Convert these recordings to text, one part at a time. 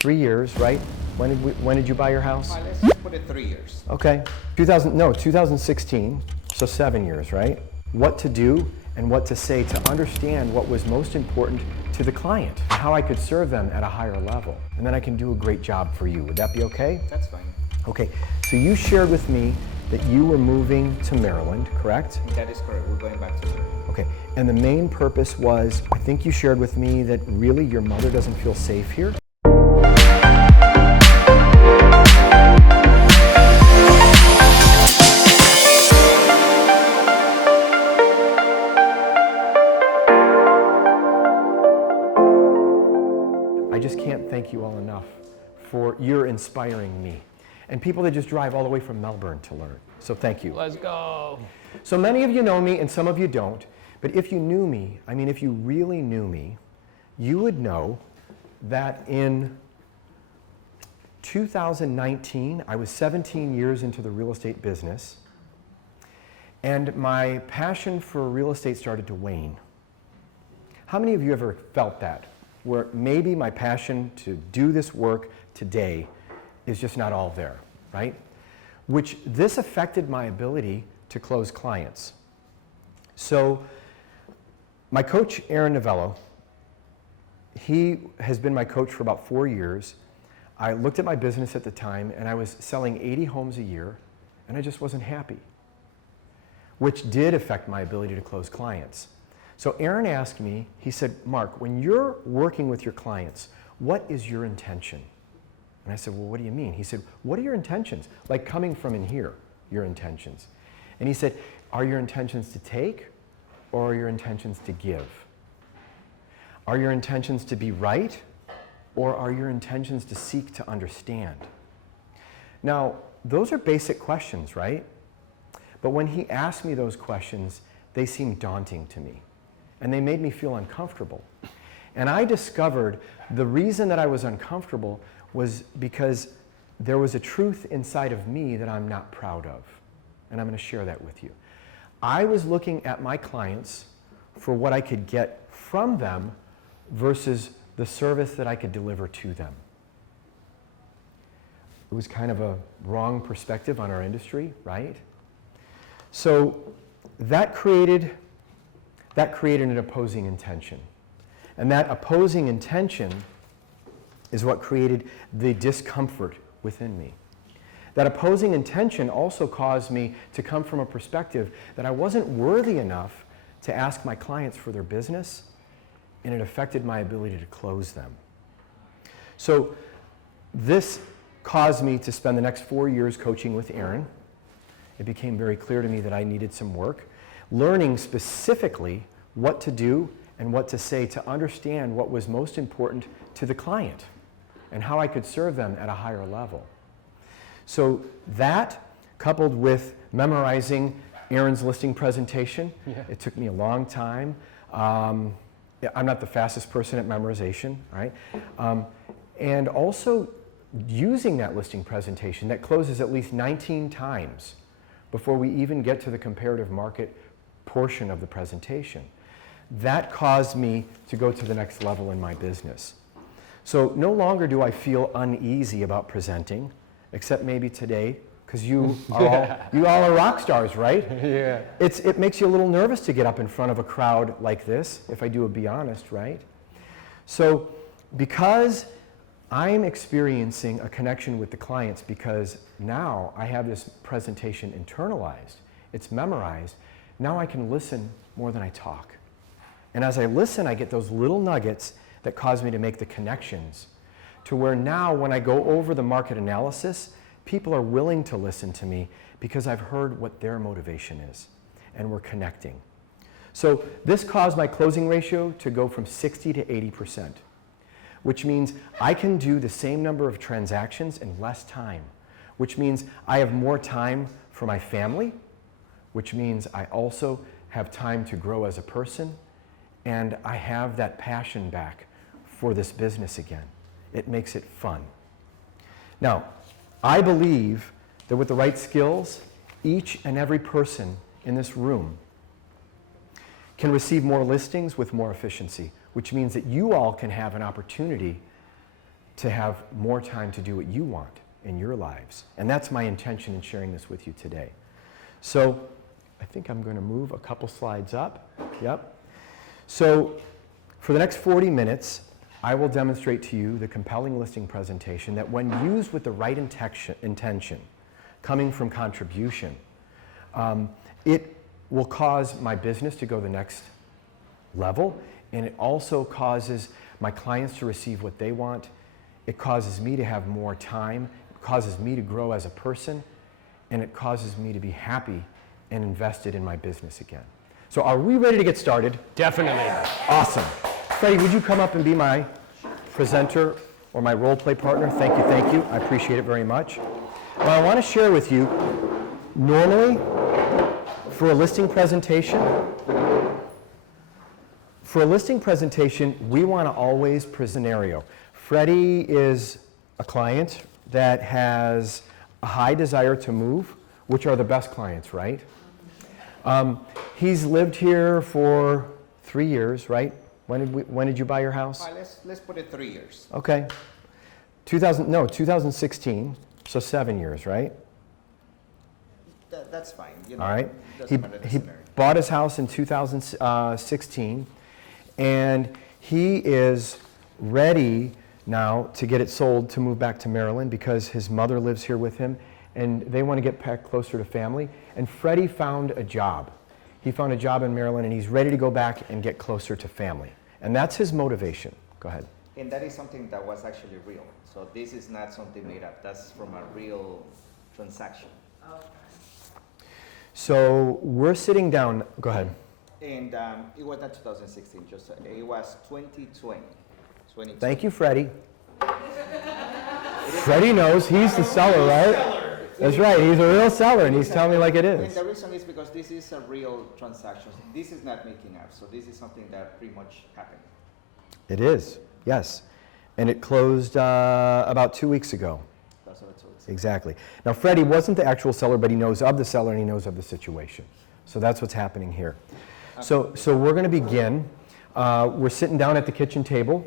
3 years, right? When did you buy your house? Let's put it 3 years. Okay, 2016, so 7 years, right? What to do and what to say to understand what was most important to the client, and how I could serve them at a higher level. And then I can do a great job for you. Would that be okay? That's fine. Okay, so you shared with me that you were moving to Maryland, correct? That is correct. We're going back to Maryland. Okay, and the main purpose was, I think you shared with me that really your mother doesn't feel safe here? I just can't thank you all enough for your inspiring me and people that just drive all the way from Melbourne to learn. So thank you. Let's go. So many of you know me and some of you don't, but if you knew me, I mean if you really knew me, you would know that in 2019, I was 17 years into the real estate business, and my passion for real estate started to wane. How many of you ever felt that? Where maybe my passion to do this work today is just not all there, right? Which this affected my ability to close clients. So my coach, Aaron Novello, he has been my coach for about 4 years. I looked at my business at the time and I was selling 80 homes a year and I just wasn't happy, which did affect my ability to close clients. So Aaron asked me, he said, Mark, when you're working with your clients, what is your intention? And I said, well, what do you mean? He said, what are your intentions? Like coming from in here, your intentions. And he said, are your intentions to take or are your intentions to give? Are your intentions to be right or are your intentions to seek to understand? Now, those are basic questions, right? But when he asked me those questions, they seemed daunting to me. And they made me feel uncomfortable. And I discovered the reason that I was uncomfortable was because there was a truth inside of me that I'm not proud of. And I'm going to share that with you. I was looking at my clients for what I could get from them versus the service that I could deliver to them. It was kind of a wrong perspective on our industry, right? So that created an opposing intention. And that opposing intention is what created the discomfort within me. That opposing intention also caused me to come from a perspective that I wasn't worthy enough to ask my clients for their business, and it affected my ability to close them. So this caused me to spend the next 4 years coaching with Aaron. It became very clear to me that I needed some work, learning specifically what to do and what to say to understand what was most important to the client and how I could serve them at a higher level. So that, coupled with memorizing Aaron's listing presentation, it took me a long time. I'm not the fastest person at memorization, right? And also using that listing presentation that closes at least 19 times before we even get to the comparative market portion of the presentation. That caused me to go to the next level in my business. So no longer do I feel uneasy about presenting, except maybe today, because you all are rock stars, right? Yeah. It makes you a little nervous to get up in front of a crowd like this, if I do be honest, right? So because I'm experiencing a connection with the clients because now I have this presentation internalized, it's memorized, now I can listen more than I talk. And as I listen, I get those little nuggets that cause me to make the connections to where now when I go over the market analysis, people are willing to listen to me because I've heard what their motivation is and we're connecting. So this caused my closing ratio to go from 60 to 80%, which means I can do the same number of transactions in less time, which means I have more time for my family, which means I also have time to grow as a person, and I have that passion back for this business again. It makes it fun. Now, I believe that with the right skills, each and every person in this room can receive more listings with more efficiency, which means that you all can have an opportunity to have more time to do what you want in your lives. And that's my intention in sharing this with you today. So I think I'm going to move a couple slides up. Yep. So for the next 40 minutes, I will demonstrate to you the compelling listing presentation that when used with the right intention, coming from contribution, it will cause my business to go the next level, and it also causes my clients to receive what they want. It causes me to have more time, it causes me to grow as a person, and it causes me to be happy and invested in my business again. So are we ready to get started? Definitely. Awesome. Freddie, would you come up and be my presenter or my role play partner? Thank you, thank you. I appreciate it very much. Now I want to share with you, normally for a listing presentation, we want to always present a scenario. Freddie is a client that has a high desire to move, which are the best clients, right? He's lived here for 3 years, right? When did you buy your house? Let's put it 3 years. Okay. 2016, so 7 years, right? That's fine. All right. Doesn't matter the He scenario. bought his house in 2016, and he is ready now to get it sold to move back to Maryland because his mother lives here with him, and they want to get back closer to family. And Freddie found a job. He found a job in Maryland, and he's ready to go back and get closer to family. And that's his motivation. Go ahead. And that is something that was actually real. So this is not something made up. That's from a real transaction. So we're sitting down. Go ahead. And it was not 2016, just it was 2020. 2020. Thank you, Freddie. Freddie knows he's the seller, right? That's right. He's a real seller, and he's telling me like it And is. the reason is because this is a real transaction. This is not making up. So this is something that pretty much happened. It is, yes. And it closed about 2 weeks ago. That's what I told you. Exactly. Now, Freddie wasn't the actual seller, but he knows of the seller and he knows of the situation. So that's what's happening here. So we're going to begin. We're sitting down at the kitchen table,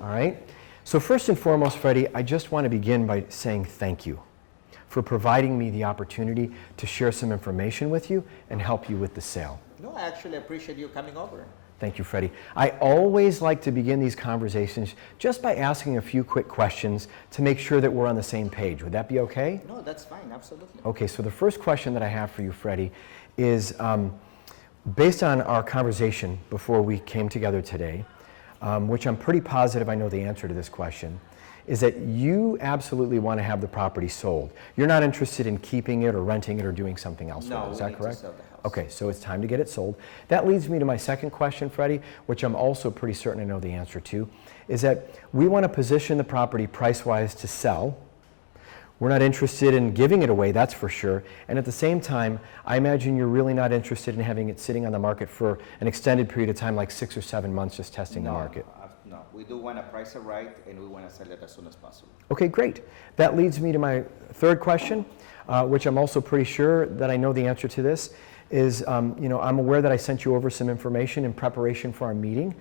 all right? So first and foremost, Freddie, I just want to begin by saying thank you for providing me the opportunity to share some information with you and help you with the sale. No, I actually appreciate you coming over. Thank you, Freddie. I always like to begin these conversations just by asking a few quick questions to make sure that we're on the same page. Would that be okay? No, that's fine, absolutely. Okay, so the first question that I have for you, Freddie, is based on our conversation before we came together today, which I'm pretty positive I know the answer to this question, is that you absolutely want to have the property sold. You're not interested in keeping it or renting it or doing something else with it. Is that correct? To sell the house. Okay, so it's time to get it sold. That leads me to my second question, Freddie, which I'm also pretty certain I know the answer to, is that we want to position the property price-wise to sell. We're not interested in giving it away, that's for sure. And at the same time, I imagine you're really not interested in having it sitting on the market for an extended period of time, like 6 or 7 months, just testing the market. No, we do want to price it right, and we want to sell it as soon as possible. Okay, great. That leads me to my third question, which I'm also pretty sure that I know the answer to this, is I'm aware that I sent you over some information in preparation for our meeting.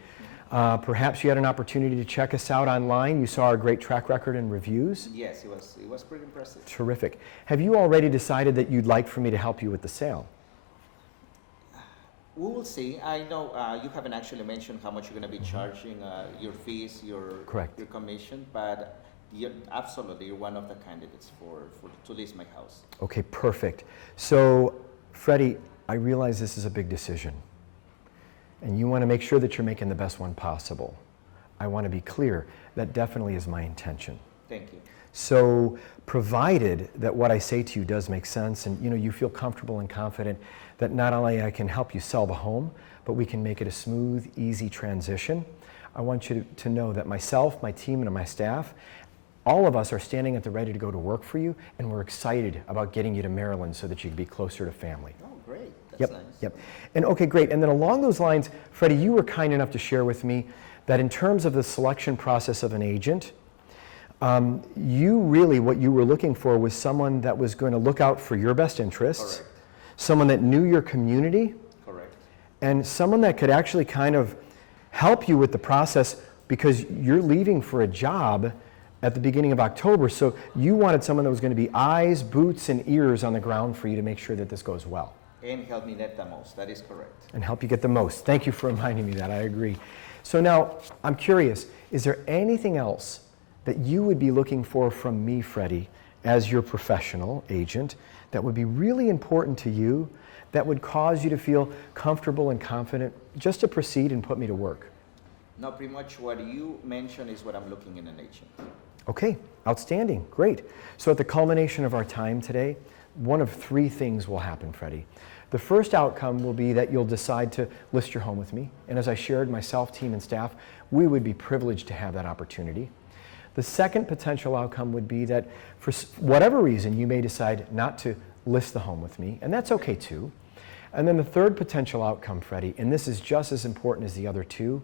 Perhaps you had an opportunity to check us out online. You saw our great track record and reviews. Yes, it was pretty impressive. Terrific. Have you already decided that you'd like for me to help you with the sale? We will see. I know you haven't actually mentioned how much you're going to be charging, your fees, Correct. your commission, but absolutely, you're one of the candidates to list my house. Okay, perfect. So, Freddie, I realize this is a big decision, and you want to make sure that you're making the best one possible. I want to be clear, that definitely is my intention. Thank you. So, provided that what I say to you does make sense and you feel comfortable and confident that not only I can help you sell the home, but we can make it a smooth, easy transition, I want you to know that myself, my team, and my staff, all of us are standing at the ready to go to work for you, and we're excited about getting you to Maryland so that you can be closer to family. Oh, great. That's nice. Yep. And okay, great. And then along those lines, Freddie, you were kind enough to share with me that in terms of the selection process of an agent, you really, what you were looking for was someone that was going to look out for your best interests, Correct. someone that knew your community, Correct. and someone that could actually kind of help you with the process because you're leaving for a job at the beginning of October. So you wanted someone that was going to be eyes, boots, and ears on the ground for you to make sure that this goes well. And help me net the most. That is correct. And help you get the most. Thank you for reminding me that. I agree. So now, I'm curious, is there anything else that you would be looking for from me, Freddie, as your professional agent, that would be really important to you, that would cause you to feel comfortable and confident just to proceed and put me to work? No, pretty much what you mentioned is what I'm looking in an agent. Okay, outstanding, great. So at the culmination of our time today, one of three things will happen, Freddie. The first outcome will be that you'll decide to list your home with me. And as I shared, myself, team, and staff, we would be privileged to have that opportunity. The second potential outcome would be that for whatever reason, you may decide not to list the home with me, and that's okay too. And then the third potential outcome, Freddie, and this is just as important as the other two,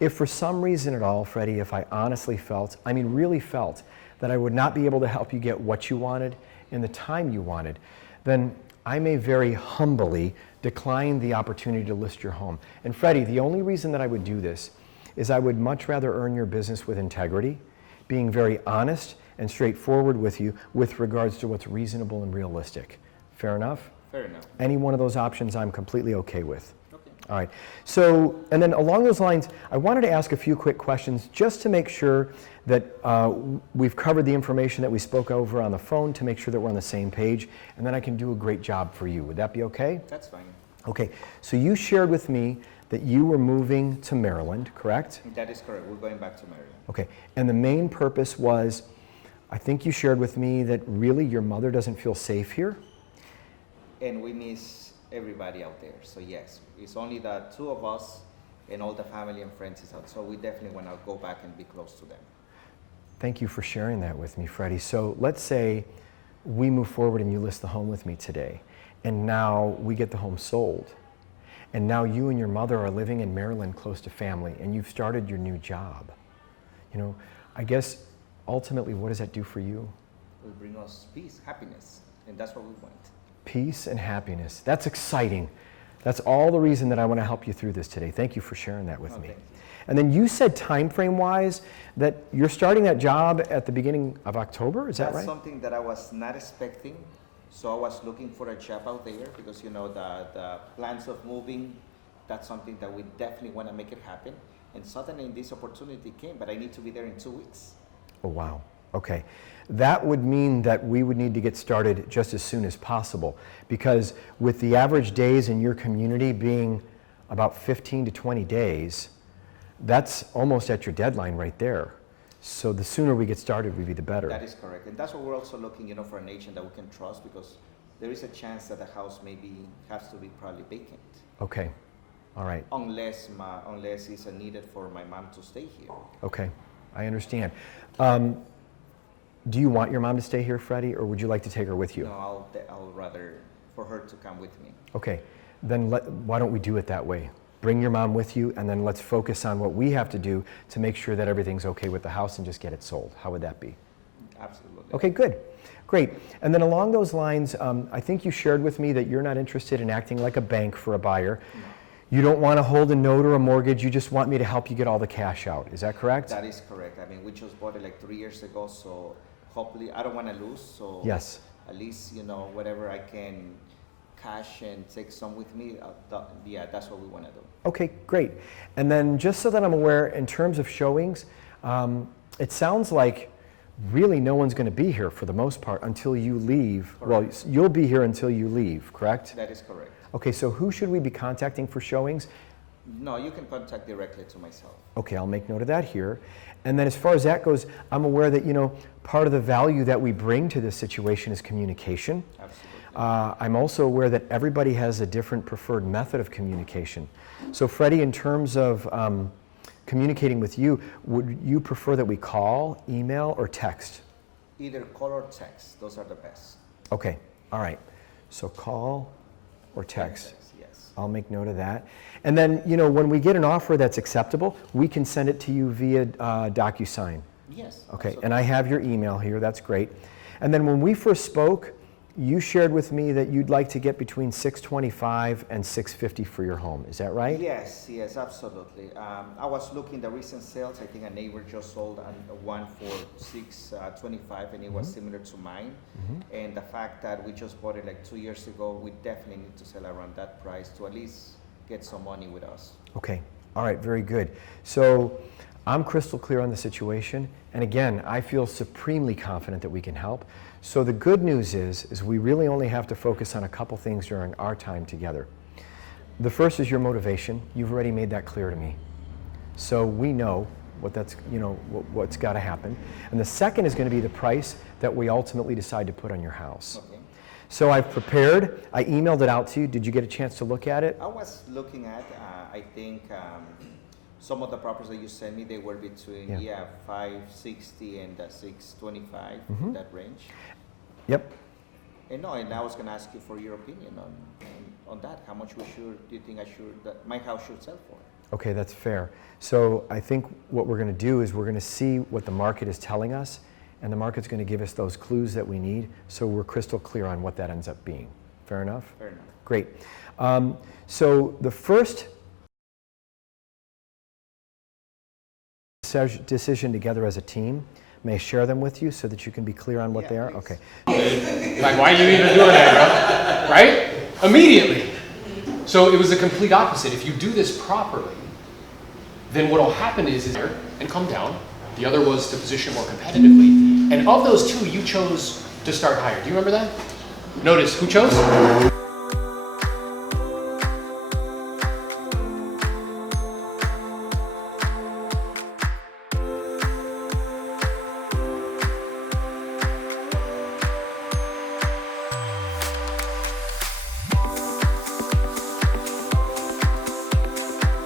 if for some reason at all, Freddie, if I honestly felt, I mean really felt, that I would not be able to help you get what you wanted in the time you wanted, then I may very humbly decline the opportunity to list your home. And Freddie, the only reason that I would do this is I would much rather earn your business with integrity, being very honest and straightforward with you with regards to what's reasonable and realistic. Fair enough? Fair enough. Any one of those options I'm completely okay with. Okay. All right. So, and then along those lines, I wanted to ask a few quick questions just to make sure that we've covered the information that we spoke over on the phone, to make sure that we're on the same page, and then I can do a great job for you. Would that be okay? That's fine. Okay. So you shared with me that you were moving to Maryland, correct? That is correct. We're going back to Maryland. Okay. And the main purpose was, I think you shared with me that really your mother doesn't feel safe here? And we miss everybody out there. So yes, it's only the two of us, and all the family and friends is out. So we definitely want to go back and be close to them. Thank you for sharing that with me, Freddie. So let's say we move forward and you list the home with me today, and now we get the home sold. And now you and your mother are living in Maryland close to family, and you've started your new job. You know, I guess ultimately, what does that do for you? It will bring us peace, happiness, and that's what we want. Peace and happiness. That's exciting. That's all the reason that I want to help you through this today. Thank you for sharing that with me. Thank you. And then you said time frame wise that you're starting that job at the beginning of October, is that right? That's something that I was not expecting. So I was looking for a job out there because, you know, the plans of moving, that's something that we definitely want to make it happen. And suddenly this opportunity came, but I need to be there in 2 weeks. Oh, wow. Okay. That would mean that we would need to get started just as soon as possible, because with the average days in your community being about 15 to 20 days, that's almost at your deadline right there. So the sooner we get started would be the better. That is correct. And that's what we're also looking, you know, for an agent that we can trust, because there is a chance that the house maybe has to be probably vacant. Okay. All right. Unless it's needed for my mom to stay here. Okay. I understand. Do you want your mom to stay here, Freddie, or would you like to take her with you? No, I'll rather for her to come with me. Okay. Then why don't we do it that way? Bring your mom with you, and then let's focus on what we have to do to make sure that everything's okay with the house and just get it sold. How would that be? Absolutely. Okay, good. Great. And then along those lines, I think you shared with me that you're not interested in acting like a bank for a buyer. No. You don't want to hold a note or a mortgage. You just want me to help you get all the cash out. Is that correct? That is correct. I mean, we just bought it like 3 years ago, so hopefully I don't want to lose. So Yes. at least, you know, whatever I can cash and take some with me, yeah, that's what we want to do. Okay, great. And then just so that I'm aware, in terms of showings, it sounds like really no one's going to be here for the most part until you leave. Correct. Well, you'll be here until you leave, correct? That is correct. Okay, so who should we be contacting for showings? No, you can contact directly to myself. Okay, I'll make note of that here. And then as far as that goes, I'm aware that, you know, part of the value that we bring to this situation is communication. Absolutely. I'm also aware that everybody has a different preferred method of communication. So Freddie, in terms of communicating with you, would you prefer that we call, email, or text? Either call or text. Those are the best. Okay, all right. So call or text. Yes. I'll make note of that. And then, you know, when we get an offer that's acceptable, we can send it to you via DocuSign. Yes. Okay, absolutely. and I have your email here. That's great. And then when we first spoke, you shared with me that you'd like to get between $625 and $650 for your home. Is that right? Yes, yes, absolutely. I was looking the recent sales. I think a neighbor just sold one for $625, and it was similar to mine. And the fact that we just bought it like 2 years ago, we definitely need to sell around that price to at least get some money with us. Okay. All right. Very good. So I'm crystal clear on the situation. And again, I feel supremely confident that we can help. So the good news is we really only have to focus on a couple things during our time together. The first is your motivation. You've already made that clear to me. So we know what that's, what's got to happen. And the second is going to be the price that we ultimately decide to put on your house. Okay. So I've prepared. I emailed it out to you. Did you get a chance to look at it? I was looking at, I think some of the properties that you sent me, they were between 560 and 625, that range. Yep. And no, and I was going to ask you for your opinion on that. How much do you think that my house should sell for? Okay, that's fair. So I think what we're going to do is we're going to see what the market is telling us, and the market's going to give us those clues that we need, so we're crystal clear on what that ends up being. Fair enough? Fair enough. Great. So the first decision together as a team, may I share them with you so that you can be clear on what they are? Please. Okay. Like, why are you even doing that, bro? Right? Immediately. So it was the complete opposite. If you do this properly, then what will happen is there and come down. The other was to position more competitively. And of those two, you chose to start higher. Do you remember that? Notice who chose?